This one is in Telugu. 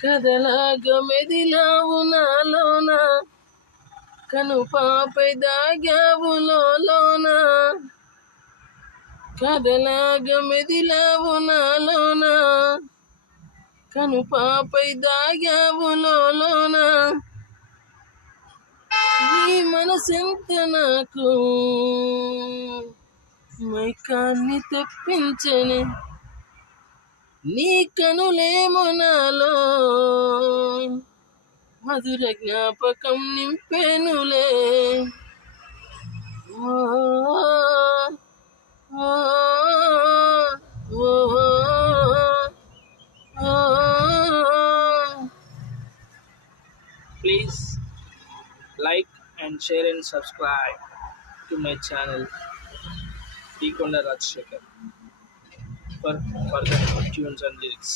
కదలాగా మెదిలావు నాలోన, కను పాపై దాగావు లోన. కదలాగా మెదిలావు నాలోన, కను పాపై దాగావు లోన. నీ మనసెంత నాకు మైకాన్ని తెప్పించని, నీ కనులేమో నాలో మధుర జ్ఞాపకం నింపెనులే. Please like and share and subscribe to my channel Deekonda Rajshekhar for further tunes and lyrics.